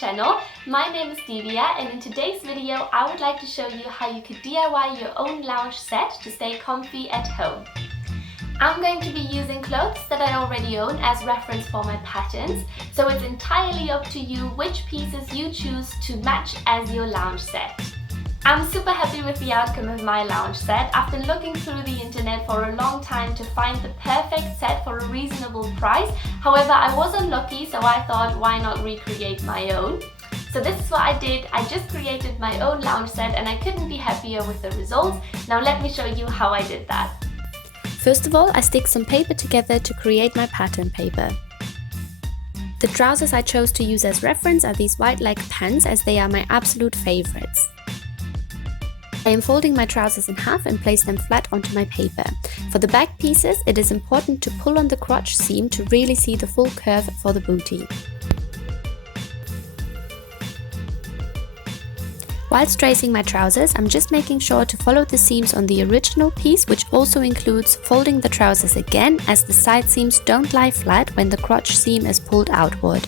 channel. My name is Divia, and in today's video I would like to show you how you could DIY your own lounge set to stay comfy at home. I'm going to be using clothes that I already own as reference for my patterns, so it's entirely up to you which pieces you choose to match as your lounge set. I'm super happy with the outcome of my lounge set. I've been looking through the internet for a long time to find the perfect set for a reasonable price. However, I was unlucky, so I thought, why not recreate my own? So this is what I did. I just created my own lounge set and I couldn't be happier with the results. Now let me show you how I did that. First of all, I stick some paper together to create my pattern paper. The trousers I chose to use as reference are these white leg pants, as they are my absolute favorites. I am folding my trousers in half and place them flat onto my paper. For the back pieces, it is important to pull on the crotch seam to really see the full curve for the booty. Whilst tracing my trousers, I'm just making sure to follow the seams on the original piece, which also includes folding the trousers again, as the side seams don't lie flat when the crotch seam is pulled outward.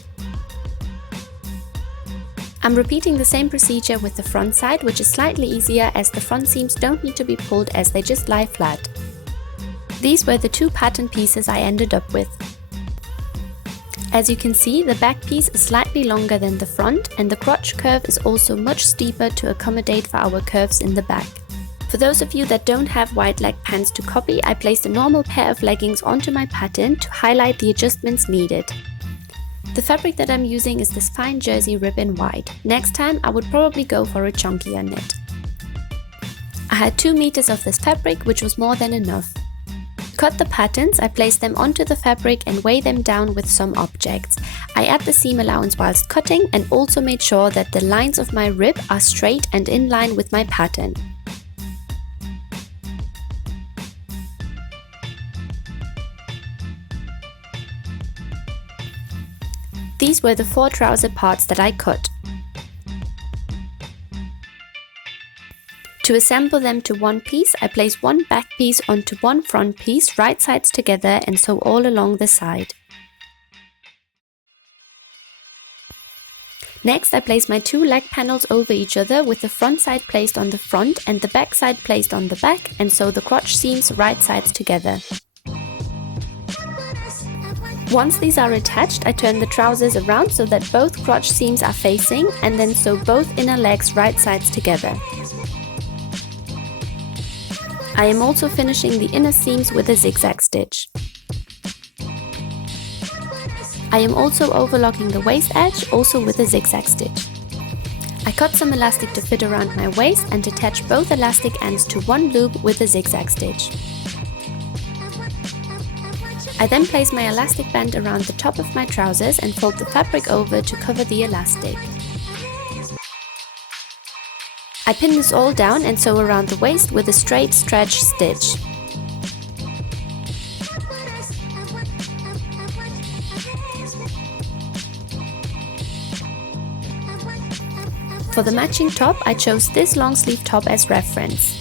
I'm repeating the same procedure with the front side, which is slightly easier as the front seams don't need to be pulled as they just lie flat. These were the two pattern pieces I ended up with. As you can see, the back piece is slightly longer than the front, and the crotch curve is also much steeper to accommodate for our curves in the back. For those of you that don't have white leg pants to copy, I placed a normal pair of leggings onto my pattern to highlight the adjustments needed. The fabric that I'm using is this fine jersey ribbon white. Next time I would probably go for a chunkier knit. I had 2 meters of this fabric, which was more than enough. To cut the patterns, I place them onto the fabric and weigh them down with some objects. I add the seam allowance whilst cutting and also made sure that the lines of my rib are straight and in line with my pattern. These were the 4 trouser parts that I cut. To assemble them to one piece, I place one back piece onto one front piece, right sides together, and sew all along the side. Next, I place my 2 leg panels over each other, with the front side placed on the front and the back side placed on the back, and sew the crotch seams right sides together. Once these are attached, I turn the trousers around so that both crotch seams are facing, and then sew both inner legs right sides together. I am also finishing the inner seams with a zigzag stitch. I am also overlocking the waist edge, also with a zigzag stitch. I cut some elastic to fit around my waist and attach both elastic ends to one loop with a zigzag stitch. I then place my elastic band around the top of my trousers and fold the fabric over to cover the elastic. I pin this all down and sew around the waist with a straight stretch stitch. For the matching top, I chose this long sleeve top as reference.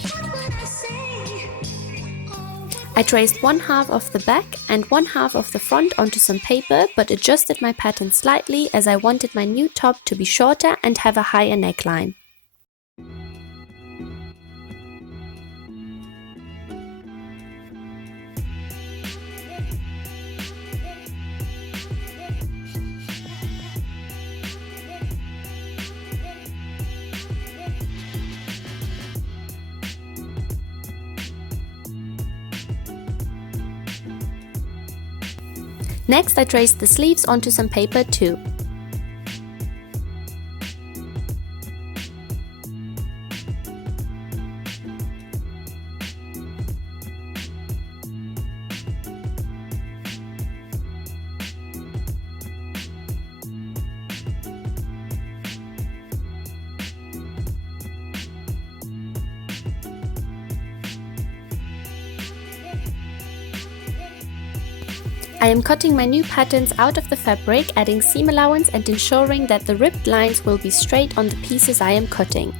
I traced one half of the back and one half of the front onto some paper, but adjusted my pattern slightly as I wanted my new top to be shorter and have a higher neckline. Next, I traced the sleeves onto some paper too. I am cutting my new patterns out of the fabric, adding seam allowance and ensuring that the ribbed lines will be straight on the pieces I am cutting.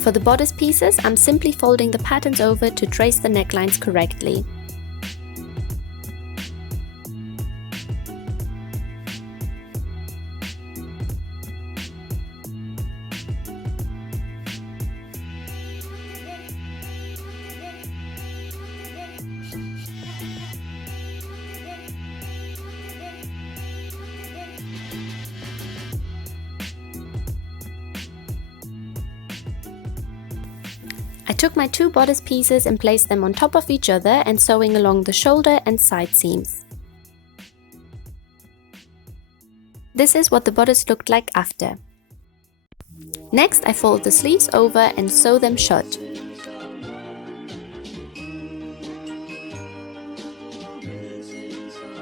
For the bodice pieces, I'm simply folding the patterns over to trace the necklines correctly. I took my two bodice pieces and placed them on top of each other and sewing along the shoulder and side seams. This is what the bodice looked like after. Next, I fold the sleeves over and sew them shut.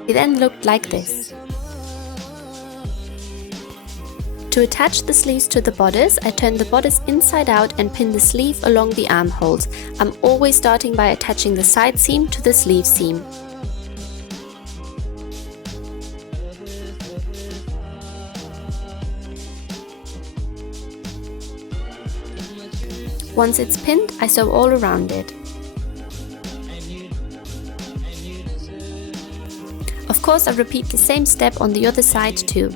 It then looked like this. To attach the sleeves to the bodice, I turn the bodice inside out and pin the sleeve along the armholes. I'm always starting by attaching the side seam to the sleeve seam. Once it's pinned, I sew all around it. Of course, I repeat the same step on the other side too.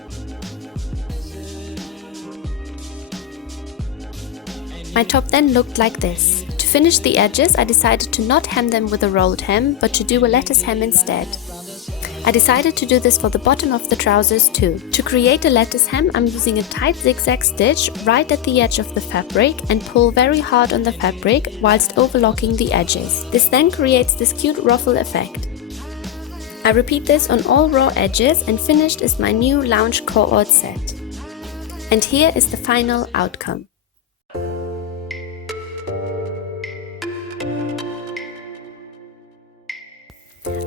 My top then looked like this. To finish the edges, I decided to not hem them with a rolled hem, but to do a lettuce hem instead. I decided to do this for the bottom of the trousers too. To create a lettuce hem, I'm using a tight zigzag stitch right at the edge of the fabric and pull very hard on the fabric whilst overlocking the edges. This then creates this cute ruffle effect. I repeat this on all raw edges and finished is my new lounge co-ord set. And here is the final outcome.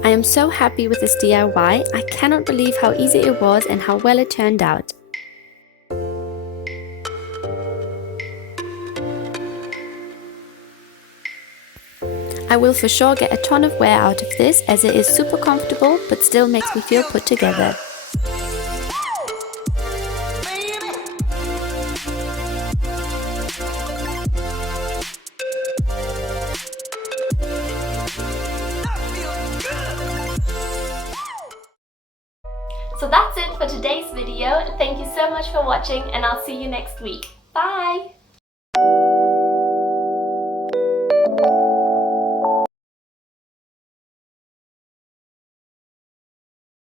I am so happy with this DIY, I cannot believe how easy it was and how well it turned out. I will for sure get a ton of wear out of this as it is super comfortable but still makes me feel put together. So that's it for today's video. Thank you so much for watching and I'll see you next week. Bye!